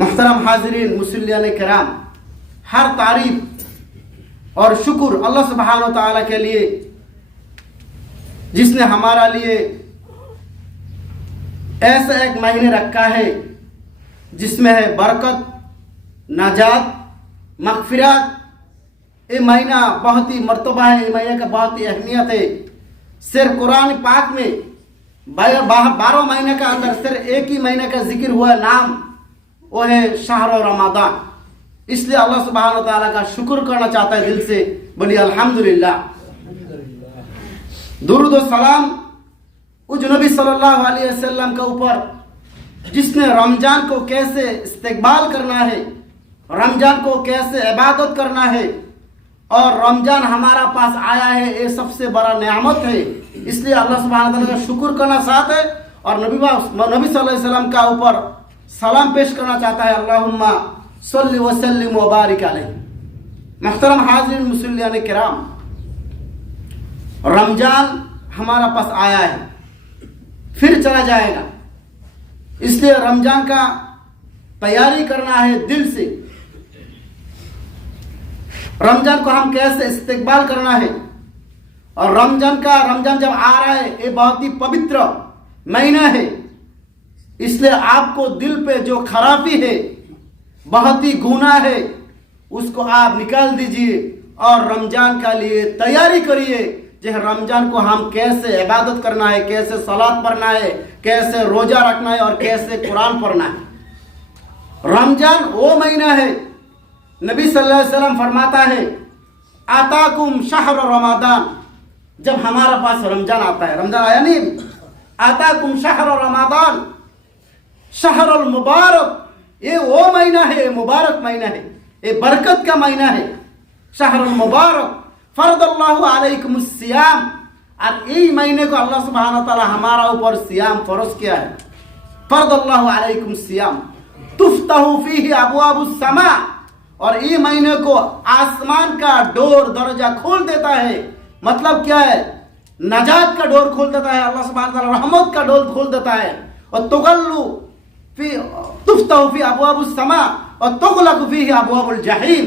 मुहतरम हाज़रीन मुसल्लियान किराम, हर तारीफ और शुक्र अल्लाह सुब्हानहू व तआला के लिए जिसने हमारा लिए ऐसा एक महीने रखा है जिसमें है बरकत, नाजात, मग़फ़िरत। ये महीना बहुत ही मर्तबा है, ये महीने का बहुत ही अहमियत है। सिर्फ कुरान पाक में 12 महीने का अंदर सिर्फ एक ही महीने का जिक्र हुआ नाम, वो है शहर रमज़ान। इसलिए अल्लाह सुब्हानहू व तआला का शुक्र करना चाहता है दिल से। बोलिए अल्हम्दुलिल्लाह। दुरूद और सलाम उस नबी सल्लल्लाहु अलैहि वसल्लम के ऊपर जिसने रमजान को कैसे इस्तकबाल करना है, रमजान को कैसे इबादत करना है, और रमजान हमारा पास आया है, ये सबसे बड़ा नेमत है। इसलिए अल्लाह सुब्हानहू व तआला का शुक्र करना चाहता है और नबी सल्लल्लाहु अलैहि वसल्लम का ऊपर सलाम पेश करना चाहता है। अल्लाहुम्मा सल्लि व सल्लिम व बारिक अलैहि। मुहतरम हाज़रीन मुसल्लियान किराम, रमजान हमारा पास आया है, फिर चला जाएगा। इसलिए रमजान का तैयारी करना है दिल से। रमजान को हम कैसे इस्तकबाल करना है, और रमजान जब आ रहा है, ये बहुत ही पवित्र महीना है। इसलिए आपको दिल पे जो खराबी है, बहुत ही गुनाह है, उसको आप निकाल दीजिए और रमजान का लिए तैयारी करिए। जो रमजान को हम कैसे इबादत करना है, कैसे सलात पढ़ना है, कैसे रोजा रखना है और कैसे कुरान पढ़ना है। रमजान वो महीना है, नबी सल्लल्लाहु अलैहि वसल्लम फरमाता है, आताकुम शहर रमज़ान। जब हमारा पास रमजान आता है, रमजान आया नहीं, आताकुम शहर रमज़ान शहरुल मुबारक। ये वो महीना है, मुबारक महीना है, ये बरकत का महीना है। शहरुल मुबारक फरदल्लाहु अलैकुमुस सियाम। और यही महीने को अल्लाह सुब्हानहू व तआला हमारा ऊपर सियाम फर्ज किया है। फरदल्लाहु अलैकुम सियाम तुफ्तहु फीही अबवाबुस समा, और ये महीने को आसमान का डोर दरजा खोल देता है। मतलब क्या है? नजात का डोर खोल देता है, अल्लाह सुब्हानहू व तआला रहमत का डोर खोल देता है। और तुगल्लु फी तुफ्तहु फी अबवाबुस समा और तुगलकु फीही अबवाबुल जहीम,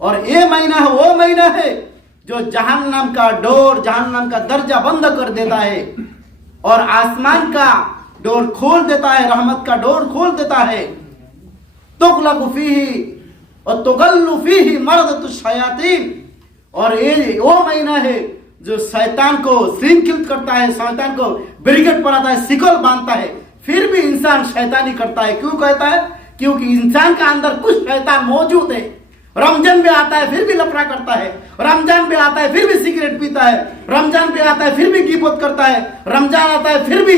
और ये महीना है वो महीना है जो जहन्नम का डोर, जहन्नम का दरजा बंद कर देता है और आसमान का डोर खोल देता है, रहमत का डोर खोल देता है। तुगलकु फीही और तुगल्लु फीही मरदतुश शयातीन, और ये वो महीना है जो शैतान को श्रृंखलित करता है, शैतान को ब्रिगेड बनाता है, शिकल बांधता है, फिर भी इंसान शैतानी करता है। क्यों कहता है? क्योंकि इंसान का अंदर कुछ शैतान मौजूद है। रमजान भी आता है फिर भी लफड़ा करता है, रमजान भी आता है फिर भी सिगरेट पीता है, रमजान भी आता है फिर भी गिबत करता है, रमजान आता है फिर भी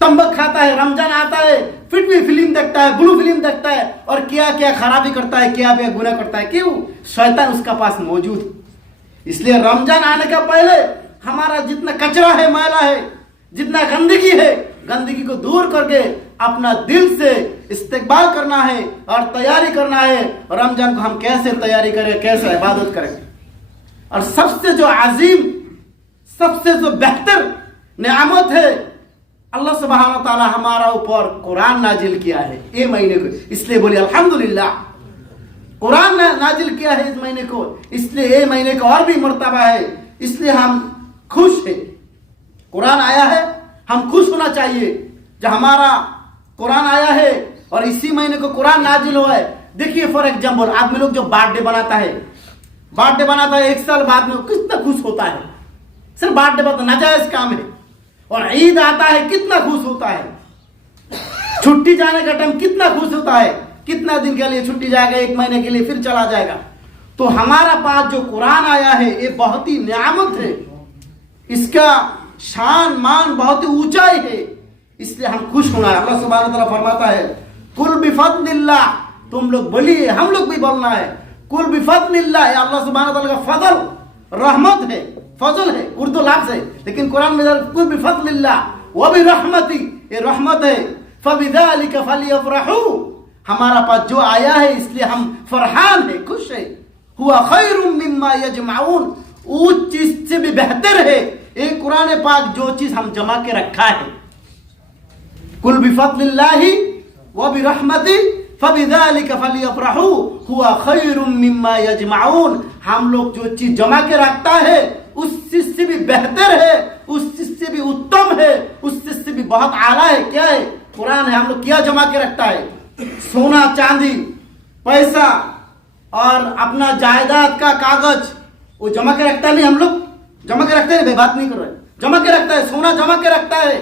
तंबाकू खाता है, रमजान आता है फिर भी फिल्म देखता है, ब्लू फिल्म देखता है, और क्या क्या खराबी करता है, क्या क्या गुनाह करता है। क्यों? शैतान उसका पास मौजूद। इसलिए रमजान आने का पहले हमारा जितना कचरा है, मैला है, जितना गंदगी है, गंदगी को दूर करके अपना दिल से इस्तेकबाल करना है और तैयारी करना है। रमजान को हम कैसे तैयारी करें, कैसे इबादत करें। और सबसे जो अजीम, सबसे जो बेहतर नेमत है, अल्लाह सुब्हानहू व तआला हमारा ऊपर कुरान नाजिल किया है ये महीने को। इसलिए बोलिए अल्हम्दुलिल्लाह, कुरान नाजिल किया है इस महीने को, इसलिए ये महीने का और भी मर्तबा है। इसलिए हम खुश हैं, कुरान आया है, हम खुश होना चाहिए जब हमारा कुरान आया है और इसी महीने को कुरान नाजिल हुआ है। देखिए फॉर एग्जाम्पल, आदमी लोग जो बर्थडे बनाता है, बर्थडे बनाता है, एक साल बाद में कितना खुश होता है। सिर्फ बर्थडे बनाता नाजायज काम है। और ईद आता है कितना खुश होता है, छुट्टी जाने का टाइम कितना खुश होता है, कितना दिन के लिए छुट्टी जाएगा, एक महीने के लिए फिर चला जाएगा। तो हमारा पास जो कुरान आया है ये बहुत ही नियामत है, इसका शान मान बहुत ही ऊंचाई है, इसलिए हम खुश होना है। अल्लाह सुब्हानहू व तआला फरमाता है कुल बिफद्लिल्लाह, तुम लोग बोलिए, हम लोग भी बोलना है कुल बिफद्लिल्लाह। अल्लाह सुब्हानहू व तआला का फजल, रहमत है, फजल है, उर्दू लफ्ज है, लेकिन कुरान में कुल बिफद्लिल्लाह व बिरहमती, ये रहमत है। फबिज़ालिका फलियफ़रहू, हमारा पास जो आया है इसलिए हम फरहान है, खुश है। हुआ खैरुम मिम्मा यजमाऊन, उस चीज से भी बेहतर है ये कुरान पाक जो चीज हम जमा के रखा है। कुल बिफद्लिल्लाहि व बिरहमति फबिज़ालिका फलियफ़रहू हुआ खैरुम मिम्मा यजमाऊन, हम लोग जो चीज जमा के रखता है उस चीज से भी बेहतर है, उस चीज से भी उत्तम है, उस चीज से भी बहुत आला है। क्या है? कुरान है। हम लोग क्या जमा के रखता है? सोना चांदी, पैसा और अपना जायदाद का कागज, वो जमा के रखता नहीं। हम लोग जमा के रखते हैं, बात नहीं कर रहे, जमा के रखता है, सोना जमा के रखता है।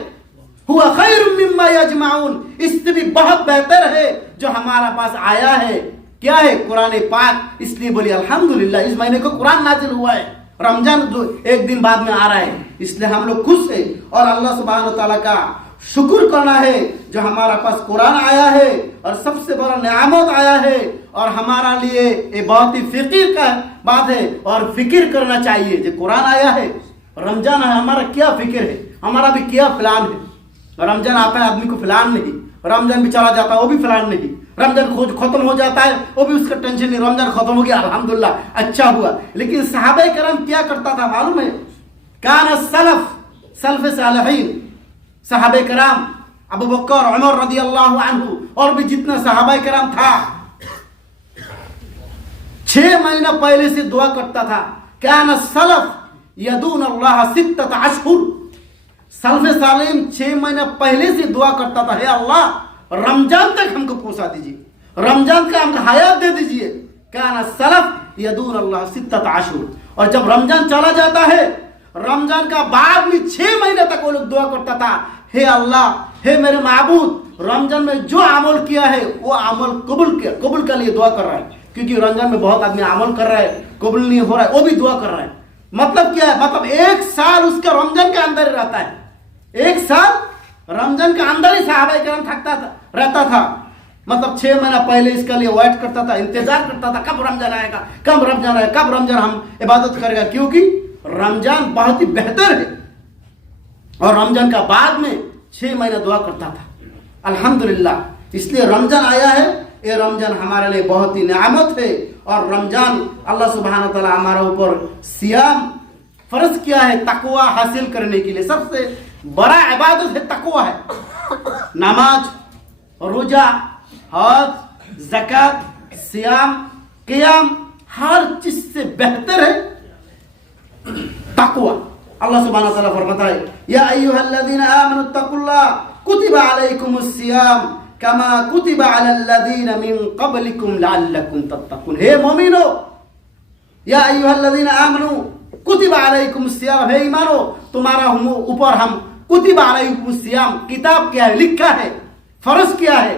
हुआ खैरुम मिम्मा यजमाऊन, इससे भी बहुत बेहतर है जो हमारा पास आया है। क्या है? कुरान पाक। इसलिए बोलिए अल्हम्दुलिल्लाह, इस महीने को कुरान नाजिल हुआ है, रमजान जो एक दिन बाद में आ रहा है, इसलिए हम लोग खुश हैं और अल्लाह सुब्हानहू व तआला का शुक्र करना है जो हमारा पास कुरान आया है और सबसे बड़ा नेमत आया है। और हमारा लिए ये बहुत ही फिक्र का बात है और फिक्र करना चाहिए जो कुरान आया है, रमजान है, हमारा क्या फिक्र है, हमारा भी क्या प्लान है। रमजान आता है आदमी को प्लान नहीं, रमजान भी चला जाता है वो भी प्लान नहीं, रमजान खोज खत्म हो जाता है वो भी उसका टेंशन नहीं, रमजान खत्म हो गया अल्हम्दुलिल्लाह अच्छा हुआ। लेकिन सहाबा करम क्या करता था मालूम है? कान सलफ, सल्फ सालिहीन, सहाबा कराम अबू बकर, उमर रज़ी अल्लाह अन्हु और भी जितना सहाबा कराम था, 6 महीना पहले से दुआ करता था। कान सलफ यदून अल्लाह सित्तत अशहुर, सल्फ सालिहीन 6 महीना पहले से दुआ करता था, हे अल्लाह रमजान तक हमको पहुंचा दीजिए, रमजान का हमको हयात दे दीजिए। कान सलफ यदून अल्लाह सित्तत अशहुर, और जब रमजान चला जाता है, रमजान का बाद में 6 महीने तक वो लोग दुआ करता था, हे अल्लाह, हे मेरे माबूद, रमजान में जो अमल किया है वो अमल कबूल के लिए दुआ कर रहा है। क्योंकि रमजान में बहुत आदमी अमल कर रहा है, कबूल नहीं हो रहा है, वो भी दुआ कर रहा है। मतलब क्या है? मतलब 1 साल उसका रमजान के अंदर रहता है, 1 साल रमजान के अंदर ही सहाबा किराम रहता था। मतलब 6 महीना पहले इसके लिए वेट करता था, इंतजार करता था कब रमजान आएगा, कब रमजान आएगा, कब रमजान हम इबादत करेगा। क्योंकि रमजान बहुत ही बेहतर है और रमजान का बाद में 6 महीना दुआ करता था। अल्हम्दुलिल्लाह। इसलिए रमजान आया है, ये रमजान हमारे लिए बहुत ही नेमत है। और रमजान अल्लाह सुब्हानहू व तआला हमारे ऊपर सियाम फर्ज किया है तकवा हासिल करने के लिए। सबसे बड़ा इबादत है तकवा है। नमाज, रोजा, हज, ज़कात, सियाम, क़ियाम, हर चीज से बेहतर है तकवा। अल्लाह सुब्हानहू व तआला फरमाता है या अय्युहल्लज़ीना आमनु तक़ुल्लाह कुतिबा अलैकुमुस्सियाम कमा कुतिबा अलल्लज़ीना मिन क़ब्लिकुम लअल्लकुम तत्तक़ून। हे मोमिनो, या अय्युहल्लज़ीना आमनु कुतिबा अलैकुमुस्सियाम, हे ईमानो तुम्हारा ऊपर हम कुतिबा अलैकुमुस्सियाम किताब किया है, लिखा है, फर्ज किया है।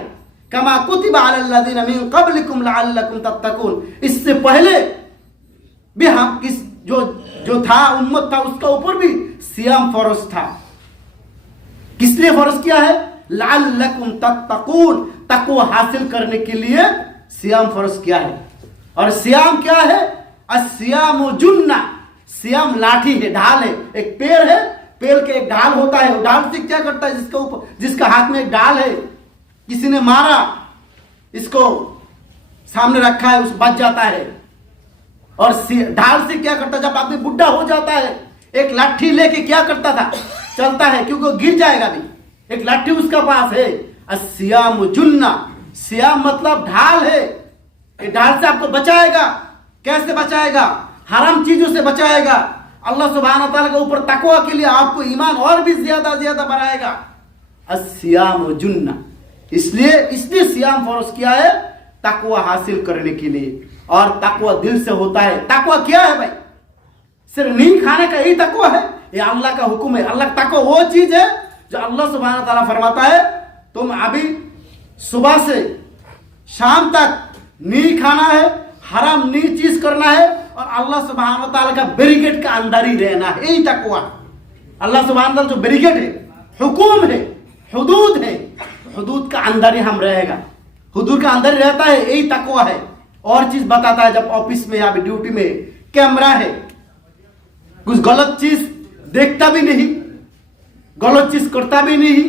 कमा कुतिबा अलल्लज़ीना मिन क़ब्लिकुम लअल्लकुम तत्तक़ून, इससे पहले भी हम किस जो था उम्मत था उसका ऊपर भी सियाम फर्ज था। किस लिए फर्ज किया है? लअल्लकुम तत्तक़ून, तक़वा हासिल करने के लिए सियाम फर्ज किया है। और सियाम क्या है? अस्सियामु जुन्ना, सियाम लाठी है, ढाल है। एक पेड़ है, पेड़ के एक ढाल होता है, ढाल से क्या करता है? जिसका हाथ में एक ढाल है, किसी ने मारा, इसको सामने रखा है, उस बच जाता है। और ढाल से क्या करता है? जब आदमी बुढ़ा हो जाता है, एक लाठी लेके क्या करता था? चलता है, क्योंकि वो गिर जाएगा भी, एक लाठी उसका पास है। अस्सियाम जुन्ना, सियाम मतलब ढाल है, ये ढाल से आपको बचाएगा। कैसे बचाएगा? हराम चीजों से बचाएगा। अल्लाह सुब्हानहू व तआला के ऊपर तकवा के लिए आपको ईमान और भी ज्यादा बढ़ाएगा। अस्सियाम जुन्ना, इसलिए सियाम फर्ज किया है तकवा हासिल करने के लिए। और तकवा दिल से होता है। तकवा क्या है भाई? सिर्फ नींद खाने का यही तकवा है? ये अल्लाह का हुक्म है। अल्लाह तकवा वो चीज है जो अल्लाह सुब्हानहू व तआला फरमाता है तुम अभी सुबह से शाम तक नींद खाना है, हराम नींद चीज करना है, और अल्लाह सुब्हानहू व तआला का बैरिकेड का अंदर ही रहना है, यही तकवा। अल्लाह सुब्हानहू व तआला जो बैरिकेड है, हुकुम है, हुदूद है, हुदूद का अंदर ही हम रहेगा, हुदूद का अंदर ही रहता है, यही तकवा है। और चीज बताता है, जब ऑफिस में या ड्यूटी में कैमरा है, कुछ गलत चीज देखता भी नहीं, गलत चीज करता भी नहीं,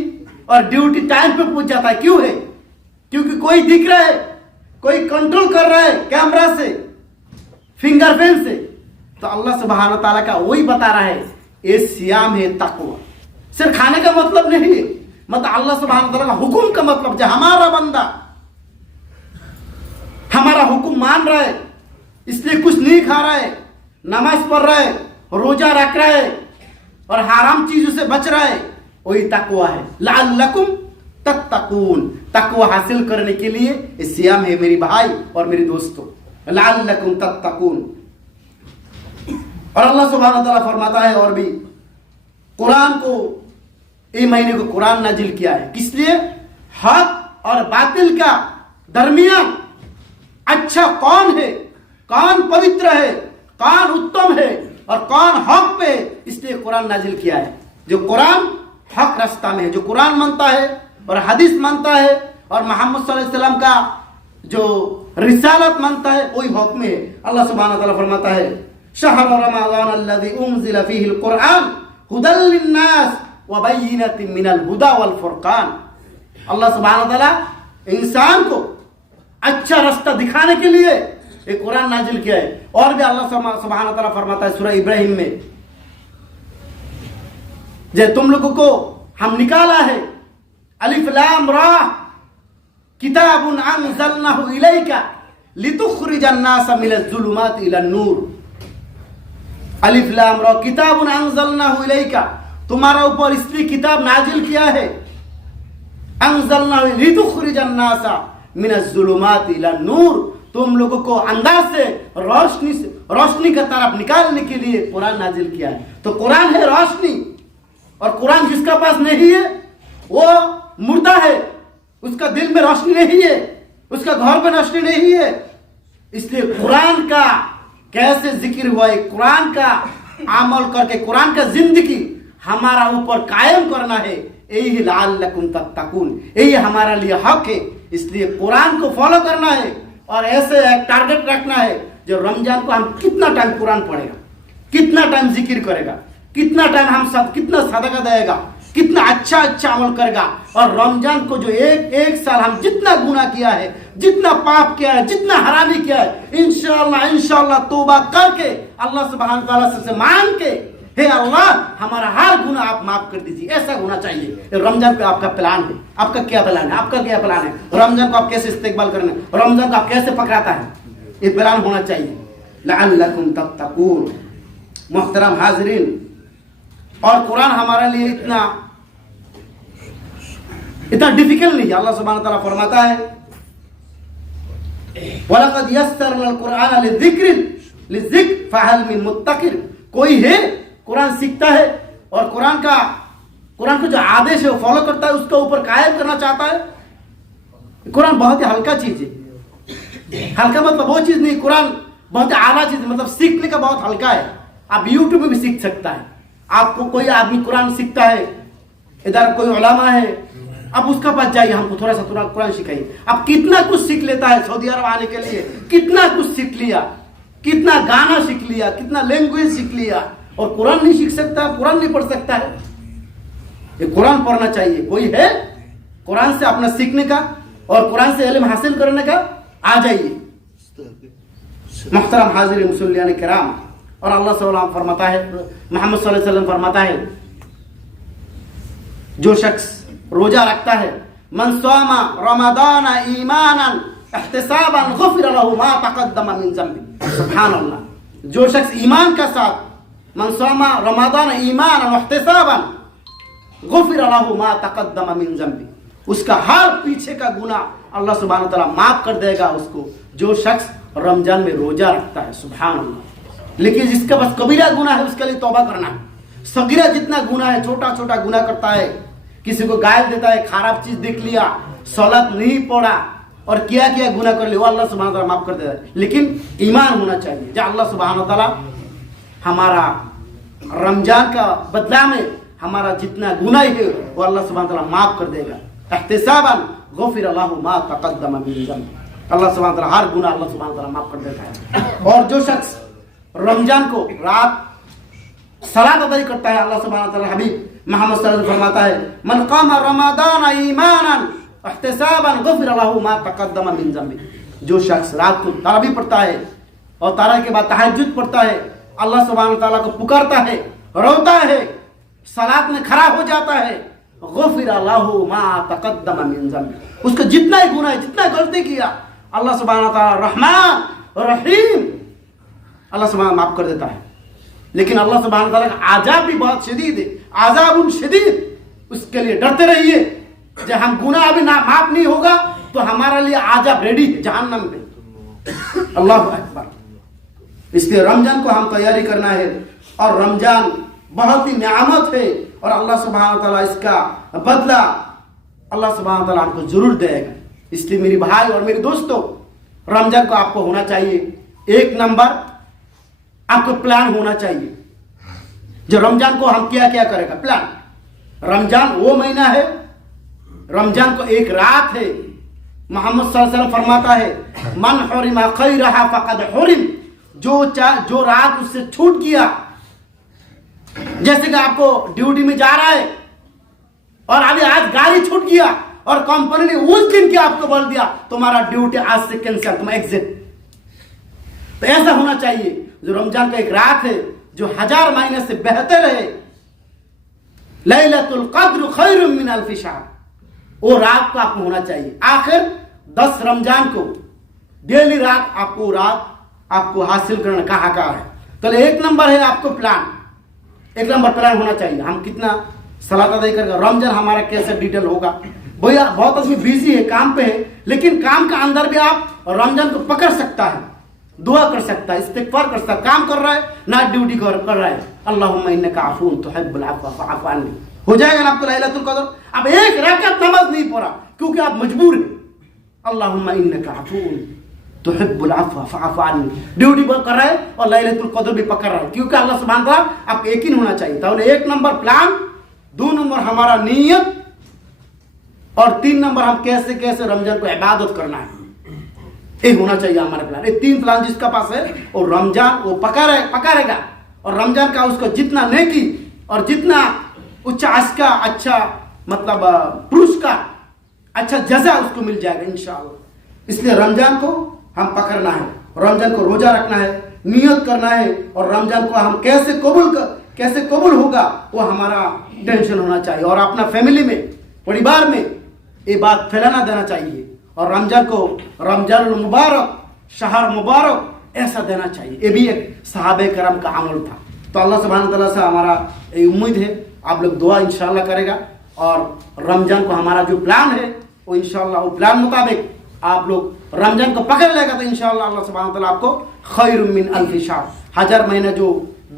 और ड्यूटी टाइम पे पहुंच जाता है। क्यों है? क्योंकि कोई दिख रहा है, कोई कंट्रोल कर रहा है कैमरा से, फिंगरप्रिंट से। तो अल्लाह सुब्हानहू व तआला का वही बता रहा है, ये सियाम है तकवा। सिर्फ खाने का मतलब नहीं है, मतलब अल्लाह सुब्हानहू व तआला का हुक्म का मतलब जो हमारा बंदा हमारा हुक्म मान रहा है, इसलिए कुछ नहीं खा रहा है, नमाज पढ़ रहा है, रोजा रख रहा है, और हराम चीजों से बच रहा है, वही तकवा है। लअल्लकुम तत्तक़ून, तकवा हासिल करने के लिए सियाम है मेरी भाई और मेरे दोस्तों। लअल्लकुम तत्तक़ून। और अल्लाह सुब्हानहू व तआला फरमाता है और भी, कुरान को, ये महीने को कुरान नाजिल किया है, किस लिए? हक और बातिल का दरमियान अच्छा कौन है, कौन पवित्र है, कौन उत्तम है और कौन हक पे, इसलिए कुरान नाजिल किया है। जो कुरान हक रास्ता में है, जो कुरान मानता है और हदीस मानता है और मोहम्मद सल्लल्लाहु अलैहि वसल्लम का जो रिसालत मानता है, वही हक में है। अल्लाह सुब्हानहू व तआला फरमाता है शहर रमज़ान अल्लज़ी उन्ज़िला फ़ीहिल कुरआन हुदल लिन्नास व बय्यिनातिन मिनल हुदा वल फुरक़ान। अल्लाह सुब्हानहू व तआला इंसान को अच्छा रास्ता दिखाने के लिए एक कुरान नाजिल किया है। और भी अल्लाह सुब्हानहू व तआला फरमाता है सूरह इब्राहिम में, जे तुम लोगों को हम निकाला है, अलिफ लाम रा किताबुन अंज़लनाहु इलैका लितुख़रिजन नास मिनज़ ज़ुलुमाति इलन नूर। अलिफ लाम रा किताबुन अंज़लनाहु इलैका, तुम्हारा ऊपर इसलिए किताब नाजिल किया है, अंज़लनाहु लितुख़रिजन नास मिनज़ ज़ुलुमाति इलन नूर, तुम लोगों को अंदर से रोशनी की तरफ निकालने के लिए कुरान नाजिल किया है। तो कुरान है रोशनी, और कुरान जिसका पास नहीं है वो मुर्दा है, उसका दिल में रोशनी नहीं है, उसका घर में रोशनी नहीं है। इसलिए कुरान का कैसे जिक्र हुआ है, कुरान का अमल करके कुरान का जिंदगी हमारा ऊपर कायम करना है, यही लअल्लकुम तत्तक़ून, यही हमारा लिए हक है। इसलिए कुरान को फॉलो करना है और ऐसे एक टारगेट रखना है जो रमजान को हम कितना टाइम कुरान पढ़ेगा, कितना टाइम जिक्र करेगा, कितना टाइम हम सब कितना सदका देगा, कितना अच्छा अच्छा अमल करेगा। और रमजान को जो एक एक साल हम जितना गुनाह किया है, जितना पाप किया है, जितना हरामी किया है, इंशाअल्लाह तौबा करके अल्लाह सुब्हानहू तआला से मांग के, हे अल्लाह हमारा हर गुनाह आप माफ कर दीजिए, ऐसा होना चाहिए। रमजान पे आपका प्लान है, आपका क्या प्लान है, आपका क्या प्लान है, रमजान को आप कैसे इस्तेकबाल करना है, रमजान को आप कैसे पकड़ाता है, ये प्लान होना चाहिए। लअल्लकुम तत्तकून। मोहतरम हाज़रीन, और कुरान हमारे लिए इतना डिफिकल्ट नहीं है। अल्लाह सुब्हानहू तआला फरमाता है वलक़द यस्सरनल कुरआन लिज़िक्र फहल मिन मुद्दकिर। कोई है कुरान सीखता है और कुरान को जो आदेश है वो फॉलो करता है, उसके ऊपर कायम करना चाहता है। कुरान बहुत ही हल्का चीज है। हल्का मतलब वो चीज नहीं, कुरान बहुत ही आला चीज, मतलब सीखने का बहुत हल्का है। आप यूट्यूब में भी सीख सकता है। आपको कोई आदमी कुरान सीखता है, इधर कोई उलमा है, अब उसका पास जाइए, हमको थोड़ा सा कुरान सिखाइए। अब कितना कुछ सीख लेता है सऊदी अरब आने के लिए, कितना कुछ सीख लिया, कितना गाना सीख लिया, कितना लैंग्वेज सीख लिया, और कुरान नहीं सीख सकता, कुरान नहीं पढ़ सकता है। ये कुरान पढ़ना चाहिए। कोई है कुरान से अपना सीखने का और कुरान से इल्म हासिल करने का, आ जाइए। मुहतरम हाज़िरीन मुसल्लियान किराम, और अल्लाह सल्लल्लाहु फरमाता है, मोहम्मद सल्लल्लाहु अलैहि वसल्लम फरमाता है, जो शख्स रोजा रखता है, मन सामा रमज़ान ईमानन इहतिसाबन गुफिर लहू मा तक़द्दम मिन ज़ंबी। सुभान अल्लाह। जो शख्स ईमान का साथ, मन सामा रमज़ान ईमानन इहतिसाबन गुफिर लहू मा तक़द्दम मिन ज़ंबी, उसका हर पीछे का गुनाह अल्लाह सुब्हानहू तआला माफ कर देगा उसको, जो शख्स रमजान में रोजा रखता है। सुभान अल्लाह। लेकिन जिसका बस कबीरा गुनाह है उसके लिए तौबा करना है। सगीरा जितना गुनाह है, छोटा छोटा गुनाह करता है, किसी को गायल देता है, खराब चीज देख लिया, सलात नहीं पढ़ा और किया गुनाह कर लिया, वो अल्लाह सुब्हानहू तआला माफ कर देता है। लेकिन ईमान होना चाहिए, जो अल्लाह सुब्हानहू तआला हमारा रमजान का बदला में हमारा जितना गुनाह है वो अल्लाह सुब्हानहू तआला माफ कर देगा। इहतिसाबन गुफिर लहू मा तक़द्दम मिन ज़ंबी। अल्लाह सुब्हानहू तआला हर गुनाह अल्लाह सुब्हानहू तआला माफ कर देता है। और जो शख्स रमजान को रात सलात अदा करता है, अल्लाह सुब्हानहू तआला हबीब मोहम्मद सल्लल्लाहु अलैहि वसल्लम फरमाता है, मन क़ाम रमज़ान ईमानन इहतिसाबन गुफिर लहू मा तक़द्दम मिन ज़ंबी। जो शख्स रात को तरावी पढ़ता है और तरावी के बाद तहज्जुद पढ़ता है, अल्लाह सुब्हानहू तआला को पुकारता है, रोता है, सलात में खड़ा हो जाता है, गुफिर लहू मा तक़द्दम मिन ज़ंबी। उसका जितना ही गुनाह है, जितना गलती किया, अल्लाह सुब्हानहू तआला रहमान रहीम, अल्लाह सुब्हानहू माफ कर देता है। लेकिन अल्लाह सुब्हानहू तआला का आज़ाब भी बहुत शदीद है, आज़ाबुन शदीद। उसके लिए डरते रहिए। जब हम गुनाह अभी ना माफ नहीं होगा तो हमारा लिए आज़ाब रेडी है जहन्नम में। अल्लाह अकबर। इसलिए रमजान को हम तैयारी करना है, और रमजान बहुत ही नियामत है, और अल्लाह सुब्हानहू तआला इसका बदला अल्लाह सुब्हानहू तआला आपको जरूर देगा। इसलिए मेरे भाई और मेरे दोस्तों, रमजान को आपको होना चाहिए, एक नंबर आपको प्लान होना चाहिए। जो रमजान को हम क्या क्या करेगा, प्लान। रमजान वो महीना है, रमजान को एक रात है। मोहम्मद सल्लल्लाहु अलैहि वसल्लम फरमाता है, मन हुरिमा खैरहा फक़द हुरिम। जो रात उससे छूट गया, जैसे कि आपको ड्यूटी में जा रहा है और अभी आज गाड़ी छूट गया और कंपनी ने उस दिन के आपको बोल दिया तुम्हारा ड्यूटी आज से कैंसिल, तुम एग्जिट। तो ऐसा होना चाहिए। जो रमजान का एक रात है जो 1000 महीने से बेहतर है, लैलतुल क़द्र खैरुम मिन अल्फ़ि शहर, वो रात को आपको होना चाहिए। आखिर 10 रमजान को डेली रात आपको हासिल करना कहाँ है। तो एक नंबर है आपको प्लान, एक नंबर प्लान होना चाहिए। हम कितना सलात अदा करेंगे, रमजान हमारा कैसे डिटेल होगा। भैया बहुत आदमी बिजी है, काम पे है, लेकिन काम का अंदर भी आप रमजान को पकड़ सकता है, दुआ कर सकता है, इस्तिग़फ़ार कर सकता है। काम कर रहा है, ना ड्यूटी कर रहा है, अल्लाहुम्मा इन्नका अफ़ून तुहिब्बुल अफ़्व फ़अफ़ु अन्नी, हो जाएगा ना आपको लैलतुल क़द्र। अब एक रकात नमाज नहीं पढ़ा क्योंकि आप मजबूर हैं, अल्लाहुम्मा इन्नका अफ़ून तुहिब्बुल अफ़्व फ़अफ़ु अन्नी, ड्यूटी पर कर रहा है और लैलतुल क़द्र भी पकड़ रहा है, क्योंकि अल्लाह सुब्हानहू तआला आपको यकीन होना चाहिए। तो एक नंबर प्लान, 2 नंबर हमारा नीयत, और 3 नंबर हम कैसे कैसे रमजान को इबादत करना है, ये होना चाहिए हमारे प्लान। ये 3 प्लान जिसका पास है और रमजान वो पकड़ेगा, और रमजान का उसको जितना नेकी और जितना उच्च का अच्छा मतलब पुरस्कार, अच्छा जजा उसको मिल जाएगा इंशाअल्लाह। इसलिए रमजान को हम पकड़ना है, रमजान को रोजा रखना है, नियत करना है, और रमजान को हम कैसे कबूल होगा वो हमारा टेंशन होना चाहिए, और अपना फैमिली में, परिवार में ये बात फैलाना देना चाहिए, और रमजान को रमजान मुबारक, शहर मुबारक ऐसा देना चाहिए। ये भी एक सहाबे करम का अमल था। तो अल्लाह सुब्हानहू व तआला से हमारा ये उम्मीद है, आप लोग दुआ इंशाअल्लाह करेगा, और रमजान को हमारा जो प्लान है वो इंशाअल्लाह वो प्लान मुताबिक आप लोग रमजान को पकड़ लेगा तो इंशाअल्लाह अल्लाह सुब्हानहू व तआला आपको खैरुम मिन अल्फि शहर, 1000 महीना जो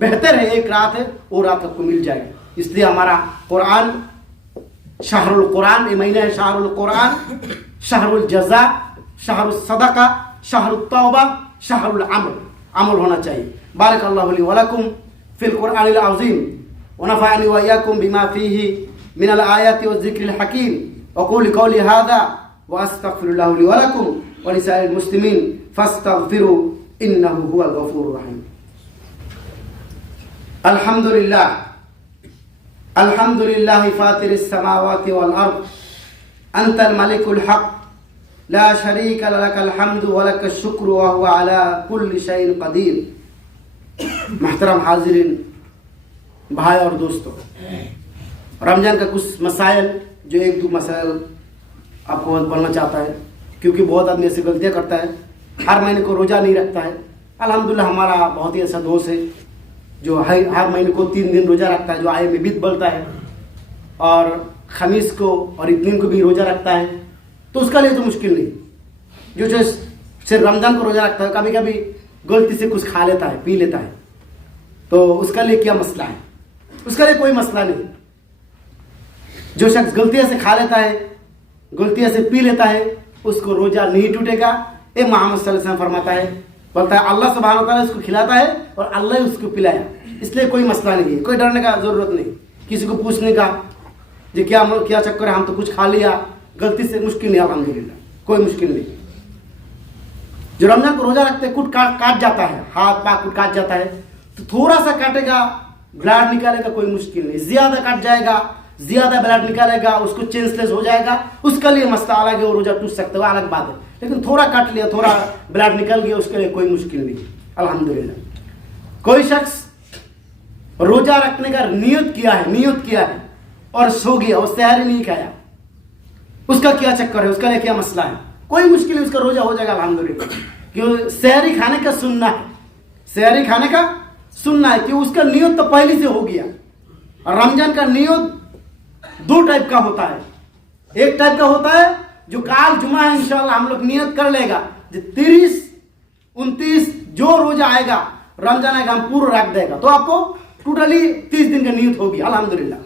बेहतर है एक रात है वो रात आपको मिल जाएगा। इसलिए हमारा कुरान शहरुल कुरान, ये महीना है शहरुल कुरान, शहरुल जज़ा, शहरुल सदका, शहरुल तौबा, शहरुल अमल होना चाहिए। बारकल्लाहु ली व लकुम फिल कुरआनिल अज़ीम व नफ़अनी व इय्याकुम बिमा फ़ीही मिनल आयाति व ज़िक्रिल हकीम व क़ूलु क़ौली हाज़ा व अस्तग़फ़िरुल्लाह ली व लकुम व लिसाइरिल मुस्लिमीन फ़ास्तग़फ़िरू इन्नहु हुवल गफ़ूरुर रहीम। अल्हम्दुलिल्लाह फ़ातिरिस समावाति वल अर्द अंतल मलिकुल हक़ ला शरीका लकल हम्दु व लकश शुक्र व हुवा अला कुल्लि शैइन क़दीर। महतरम हाज़िरीन, भाई और दोस्तों, रमज़ान का कुछ मसाइल, जो एक दो मसाइल आपको बोलना चाहता है, क्योंकि बहुत आदमी ऐसी गलतियाँ करता है, हर महीने को रोज़ा नहीं रखता है। अल्हम्दुलिल्लाह हमारा बहुत ही ऐसा दोस्त है जो हर महीने को 3 दिन रोज़ा रखता है, जो आय में बीत बोलता है, और खमीस को और इतनीन को भी रोज़ा रखता है। तो उसका लिए तो मुश्किल नहीं। जो सिर्फ रमज़ान को रोज़ा रखता है, कभी कभी गलती से कुछ खा लेता है, पी लेता है, तो उसका लिए क्या मसला है? उसका लिए कोई मसला नहीं। जो शख्स गलतियों से खा लेता है, गलतियों से पी लेता है, उसको रोज़ा नहीं टूटेगा। ये मोहम्मद सल्लल्लाहु अलैहि वसल्लम फरमाता है, बोलता है अल्लाह सुब्हानहू व तआला उसको खिलाता है और अल्लाह ही उसको पिलाया। इसलिए कोई मसला नहीं है, कोई डरने का ज़रूरत नहीं, किसी को पूछने का जो क्या चक्कर है, हम तो कुछ खा लिया गलती से, मुश्किल नहीं, अल्हम्दुलिल्लाह कोई मुश्किल नहीं। जो रमजान को रोजा रखते कुछ काट जाता है, हाथ पाँव कुछ काट जाता है, तो थोड़ा सा काटेगा, ब्लड निकालेगा, कोई मुश्किल नहीं। ज्यादा काट जाएगा, ज्यादा ब्लड निकालेगा, उसको चेंसलेस हो जाएगा, उसका लिए मसला अलग है, वो रोजा टूट सकता है, वो अलग बात है। लेकिन थोड़ा काट लिया, थोड़ा ब्लड निकल गया, उसके लिए कोई मुश्किल नहीं, अल्हम्दुलिल्लाह। कोई शख्स रोजा रखने का नियत किया है और सो गया, और सहरी नहीं खाया, उसका क्या चक्कर है, उसका लिए क्या मसला है? कोई मुश्किल नहीं, उसका रोजा हो जाएगा अल्हम्दुलिल्लाह। क्यों? सहरी खाने का सुन्ना है, सहरी खाने का सुन्ना है, कि उसका नियत तो पहले से हो गया। और रमजान का नियत 2 टाइप का होता है। एक टाइप का होता है जो काल जुमा है, इंशाअल्लाह हम लोग नियत कर लेगा, जो 30, 29 जो रोजा आएगा, रमजान आएगा, हम पूरा रख देगा, तो आपको टोटली 30 दिन का नियत होगी अल्हम्दुलिल्लाह।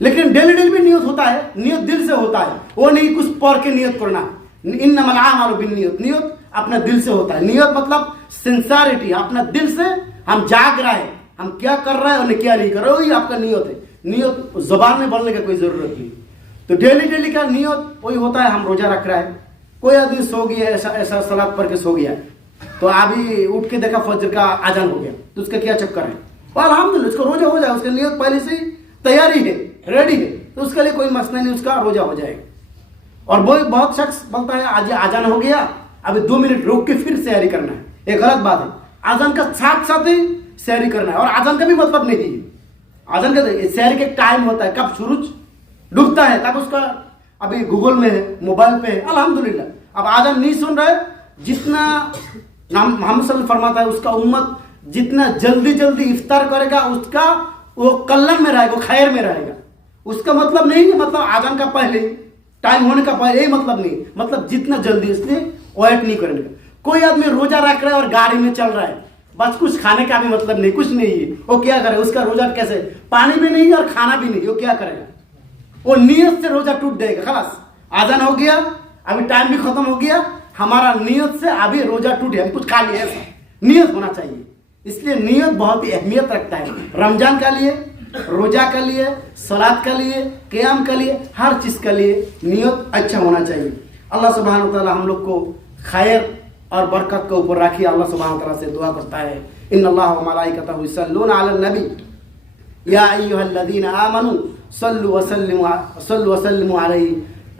लेकिन डेली भी नियत होता है, नियत दिल से होता है, वो नहीं कुछ पढ़ के नियत करना। इन्नमल आमालु बिन्नियत, नियत अपना दिल से होता है। नियत मतलब सिंसियरिटी, अपना दिल से हम जाग रहे हैं, हम क्या कर रहे हैं और क्या नहीं कर रहे, वही आपका नियत है। नियत जुबान में बोलने का कोई जरूरत नहीं। तो डेली का नियत वही होता है, हम रोजा रख रहा है। कोई आदमी सो गया, ऐसा सलात पढ़ के सो गया, तो अभी उठ के देखा फजर का आजान हो गया, तो उसका क्या चक्कर है? अल्हम्दुलिल्लाह उसका रोजा हो जाए, उसका नियत पहले से तैयारी है, रेडी है, तो उसके लिए कोई मसला नहीं, उसका रोजा हो जाएगा। और वो बहुत शख्स बोलता है आज आजान हो गया, अभी 2 मिनट रोक के फिर सैरी करना है, ये गलत बात है। आजान का साथ ही सैरी करना है, और आजान का भी मतलब नहीं है। आजान का सैरी का टाइम होता है, कब सूरज डूबता है, तब उसका अभी गूगल में है, मोबाइल पे है, अल्हम्दुलिल्लाह। अब आजान नहीं सुन रहे, जितना मोहम्मद सल्लल्लाहु अलैहि वसल्लम फरमाता है, उसका उम्मत जितना जल्दी इफ्तार करेगा, उसका वो कल्याण में रहेगा, वो खैर में रहेगा। उसका मतलब नहीं है मतलब आजान का पहले, टाइम होने का पहले, ये मतलब नहीं, मतलब जितना जल्दी, इसलिए वेट नहीं करेंगे। कोई आदमी रोजा रख रहा है और गाड़ी में चल रहा है, बस कुछ खाने का भी मतलब नहीं, कुछ नहीं है, वो क्या करे? उसका रोजा कैसे? पानी भी नहीं और खाना भी नहीं, वो क्या करेगा? वो नियत से रोजा टूट जाएगा। खलास आजान हो गया, अभी टाइम भी खत्म हो गया, हमारा नियत से अभी रोजा टूट गया, हम कुछ खा लिया, ऐसा नियत होना चाहिए। इसलिए नियत बहुत ही अहमियत रखता है, रमजान का लिए, रोजा का लिए, सलात का लिए, क़याम का लिए, हर चीज का लिए नियत अच्छा होना चाहिए। अल्लाह सुब्हानहू व तआला हम लोग को खैर और बरकत के ऊपर रखिए। अल्लाह सुब्हानहू व तआला से दुआ करता है, इन्नल्लाह व मलाइकतहु युसल्लूना अलन नबी या अय्युहल्लज़ीना आमनू सल्लु वसल्लिमु अलैहि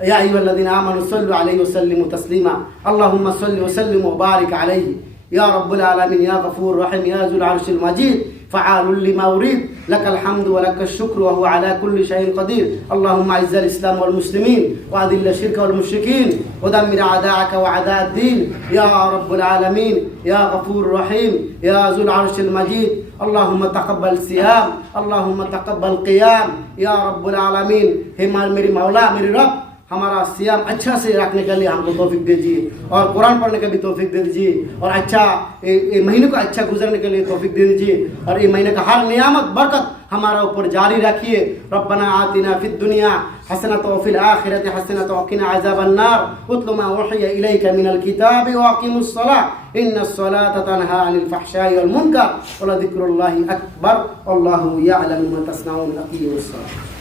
या अय्युहल्लज़ीना आमनू सल्लु अलैहि वसल्लिमु तस्लीमा अल्लाहुम्मा सल्लि वसल्लिम व बारिक अलैहि या रब्बुल आलमीन या गफूर रहीम या ज़ुल अर्शिल मजीद फ़अालुल लिमा उरीद लकल हम्दु व लकश शुक्र व हुवा अला कुल्लि शैइन क़दीर अल्लाहुम्मा अइज़्ज़िल इस्लाम वल मुस्लिमीन व अदिल्ल शिर्क वल मुश्रिकीन व दम्मिर अदाअक व अदाअद्दीन या रब्बुल आलमीन या गफूर रहीम या ज़ुल अर्शिल मजीद अल्लाहुम्मा तक़ब्बल सियाम अल्लाहुम्मा तक़ब्बल क़ियाम या रब्बुल आलमीन। हे मेरी मौला मेरे रब, हमारा सियाम अच्छा से रखने के लिए हमको तौफीक दीजिए और कुरान पढ़ने का भी तौफीक दे दीजिए और अच्छा ये महीने को अच्छा गुजरने के लिए तौफीक दे दीजिए और ये महीने का हर नियामत बरकत हमारा ऊपर जारी रखिए। रब्बना आतिना फिद दुनिया हसनत व फिल आखिरति हसनत व क़िना अज़ाबन नार उत्लु मा उहिया इलैका मिनल किताबि व अक़िमुस सलाह इन्नस सलाता तन्हा अनिल फ़हशाइ वल मुनकर व लज़िक्रुल्लाहि अकबर वल्लाहु यअलमु मा तस्नऊन। अक़ीमुस सलाह।